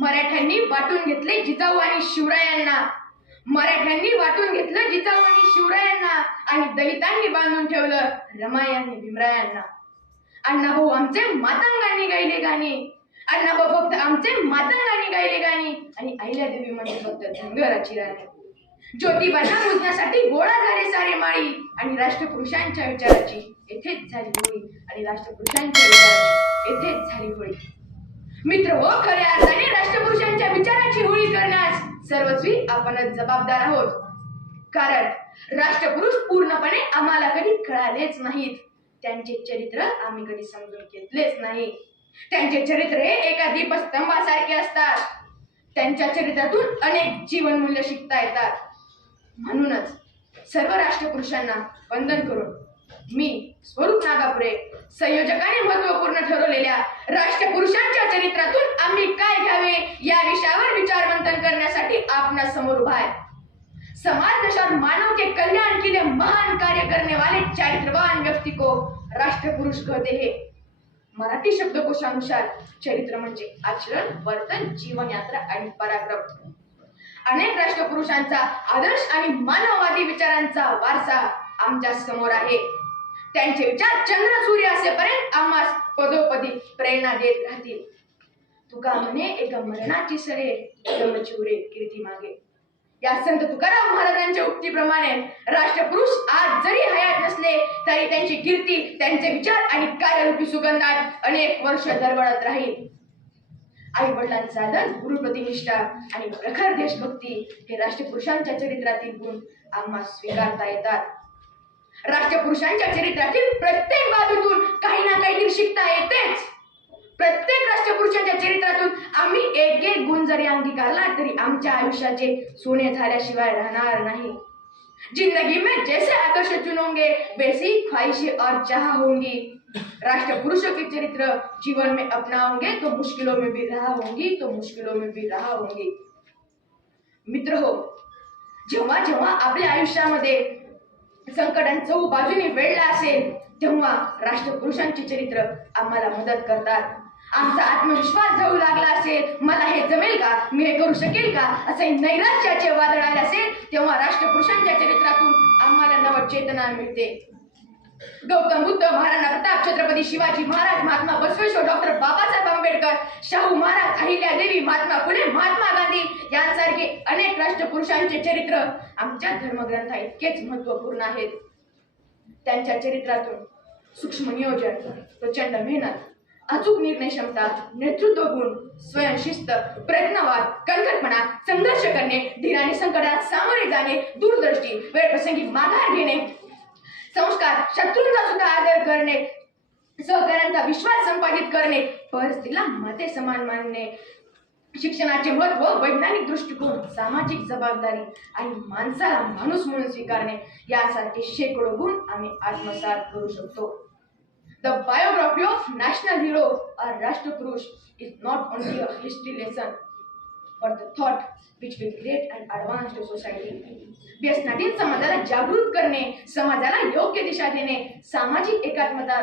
मराठ्यांनी वाटून घेतले जिजाऊ आणि शिवरायांना मराठ्यांनी वाटून घेतलं जिजाऊ आणि शिवरायांना आणि दलितांनी बांधून ठेवलं रमायांनी भीमरायांना भीमरायांना अण्णाभाऊ आमचे मातंगांनी गायले गाणी. अण्णाभाऊ फक्त आमचे मातंगांनी गायले गाणी. आणि अहिल्यादेवी म्हणजे फक्त धनगराची राणी. ज्योतिबांना मोजण्यासाठी गोळा झाले सारे माळी. आणि राष्ट्रपुरुषांच्या विचाराची येथेच झाली होळी. आणि राष्ट्रपुरुषांच्या विचाराची येथेच झाली होळी. मित्र हो खऱ्या अर्थाने राष्ट्रपुरुषांच्या विचाराची होळी करण्यास. सर्वस्वी आपणच जबाबदार आहोत. कारण राष्ट्रपुरुष पूर्णपणे आम्हाला कधी कळालेच नाहीत. त्यांचे चरित्र आम्ही कधी समजून घेतलेच नाही. त्यांचे चरित्र हे एका दीपस्तंभासारखे असतात. त्यांच्या चरित्रातून अनेक जीवनमूल्य शिकता येतात. म्हणूनच सर्व राष्ट्रपुरुषांना वंदन करून मी स्वरूप नागापुरे संयोजकाने महत्त्वपूर्ण ठरवलेल्या राष्ट्रपुरुषांच्या चरित्रातून आम्ही काय घ्यावे या विषयावर विचारमंथन करण्यासाठी आपणा समोर उभा आहे. समाज दशात मानव के कल्याण के लिए महान कार्य करने वाले चरित्रवान व्यक्ति को राष्ट्रपुरुष कहते हैं. मराठी शब्दकोशानुसार चरित्र म्हणजे आचरण वर्तन जीवनयात्रा आणि पराक्रम. अनेक राष्ट्रपुरुषांचा आदर्श आणि मानववादी विचारांचा वारसा आमच्यासमोर आहे. त्यांचे विचार चंद्र सूर्य असेपर्यंत आम्हास पदोपदी प्रेरणा देत राहतील. तुका म्हणे एक मरणाची सरे ब्रह्मचिवरे कीर्ती मागे. या संत तुकाराम महाराजांच्या उक्तीप्रमाणे राष्ट्रपुरुष आज जरी हयात नसले तरी त्यांची कीर्ती त्यांचे विचार आणि कार्यरूपी सुगंधात अनेक वर्ष दरवळत राहील. आई वडिलांचा आदर गुरुप्रतिनिष्ठा आणि प्रखर देशभक्ती हे राष्ट्रपुरुषांच्या चरित्रातील गुण आम्हा स्वीकारता येतात. राष्ट्रपुरुषांच्या चरित्रातील प्रत्येक बाबीतून काही ना काहीतरी शिकता येतेच. प्रत्येक राष्ट्रपुरुषांच्या चरित्रातून आम्ही एक एक गुण जरी अंगीकारला तरी आमच्या आयुष्याचे सोने झाल्याशिवाय राहणार नाही. जिंदगी में जैसे आदर्श चुनोगे वैसी ख्वाहिशें और चाह होंगी. राष्ट्रपुरुषों के चरित्र जीवन में अपनाओगे तो मुश्किलों में भी रहा होंगी तो मुश्किलों में भी रहा होंगी. मित्र हो जेव्हा जेव्हा आपल्या आयुष्यामध्ये संकटांचं बाजूने वेळला असेल तेव्हा राष्ट्रपुरुषांचे चरित्र आम्हाला मदत करतात. आमचा आत्मविश्वास जाऊ लागला असेल मला हे जमेल का? मी हे करू शकेल का? असे नैराश्याचे वादळ आले असेल तेव्हा राष्ट्रपुरुषांच्या चरित्रातून आम्हाला नव चेतना मिळते. गौतम बुद्ध महाराणा प्रताप छत्रपती शिवाजी महाराज महात्मा बसवेश्वर डॉक्टर बाबासाहेब आंबेडकर शाहू महाराज अहिल्या देवी महात्मा फुले महात्मा गांधी यांसारखे अनेक राष्ट्रपुरुषांचे चरित्र आमच्या धर्मग्रंथा इतकेच महत्त्वपूर्ण आहेत. त्यांच्या चरित्रातून सूक्ष्म नियोजन प्रचंड मेहनत अचूक निर्णय क्षमता नेतृत्व गुण स्वयंशिस्त प्रयत्नवाद कल्पना संघर्ष करणे धीराने संकटात सामोरे जाणे दूरदृष्टी वेळप्रसंगी माघार घेणे संस्कार शत्रूंचा सुद्धा आदर करणे सहकाऱ्यांचा विश्वास संपादित करणे परिस्थितीला मते समान मानणे. शिक्षणाचे महत्त्व वैज्ञानिक दृष्टिकोन सामाजिक जबाबदारी आणि माणसाला माणूस म्हणून स्वीकारणे यासारखे शेकडो गुण आम्ही आत्मसात करू शकतो. The biography of national hero or राष्ट्रपुरुष is not only a history lesson for the thought which will create and advanced society व्यसनाधीन समाजाला जागृत करणे समाजाला योग्य दिशा देणे सामाजिक एकात्मता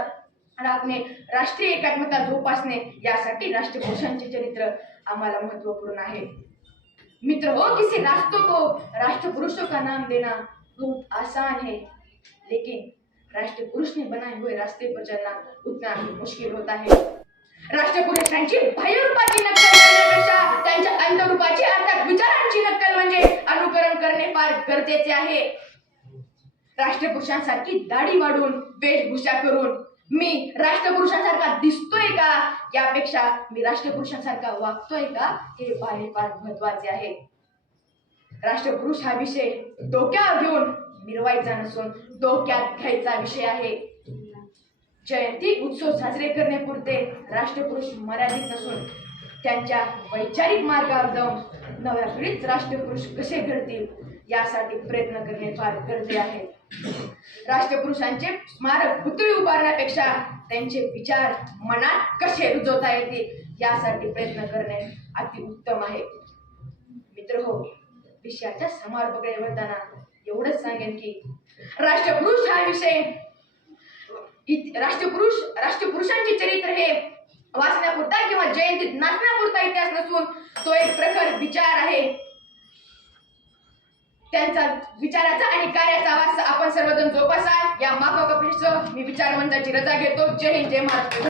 राखणे राष्ट्रीय एकात्मता जोपासणे यासाठी राष्ट्रपुरुषांचे चरित्र आम्हाला महत्त्वपूर्ण आहे. मित्र हो किसी राष्ट्र को राष्ट्रपुरुषों का नाम देना बहुत आसान है. लेकिन राष्ट्रपुरुष ने बनाए हुए रास्ते पर चलना उतना ही मुश्किल होता है. राष्ट्रपुरुषांची बाह्यरूपाची नक्कल करण्यापेक्षा त्यांच्या अंतरूपाची अर्थात विचारांची नक्कल म्हणजे अनुकरण करणे फार गरजेचे आहे. राष्ट्रपुरुषांसारखी दाढी वाढून वेशभूषा करून मी राष्ट्रपुरुषांसारखा दिसतोय का? यापेक्षा मी राष्ट्रपुरुषांसारखा वागतोय का? हे फार फार महत्त्वाचे आहे. राष्ट्रपुरुष हा विषय डोक्यावर घेऊन मिरवायचा नसून डोक्यात घ्यायचा विषय आहे. जयंती उत्सव साजरे करण्यापुरते राष्ट्रपुरुष मर्यादित नसून त्यांच्या वैचारिक मार्गावर जाऊन नव्या पिढीत राष्ट्रपुरुष कसे घडतील? यासाठी प्रयत्न करणे फार गरजे आहे. राष्ट्रपुरुषांचे स्मारक पुतळी उभारण्यापेक्षा त्यांचे विचार मनात कसे रुजवता येतील यासाठी प्रयत्न करणे अति उत्तम आहे. मित्र हो विषयाच्या समारोपकडे वळताना एवढंच सांगेन की राष्ट्रपुरुष हा विषय राष्ट्रपुरुष राष्ट्रपुरुषांचे चरित्र हे वाचण्यापुरता किंवा जयंतीत नाचण्यापुरता इतिहास नसून तो एक प्रखर विचार आहे. त्यांचा विचाराचा आणि कार्याचा वारसा आपण सर्वजण जोपासा या माफक मी विचारवंताची रजा घेतो. जय हिंद जय महाराष्ट्र.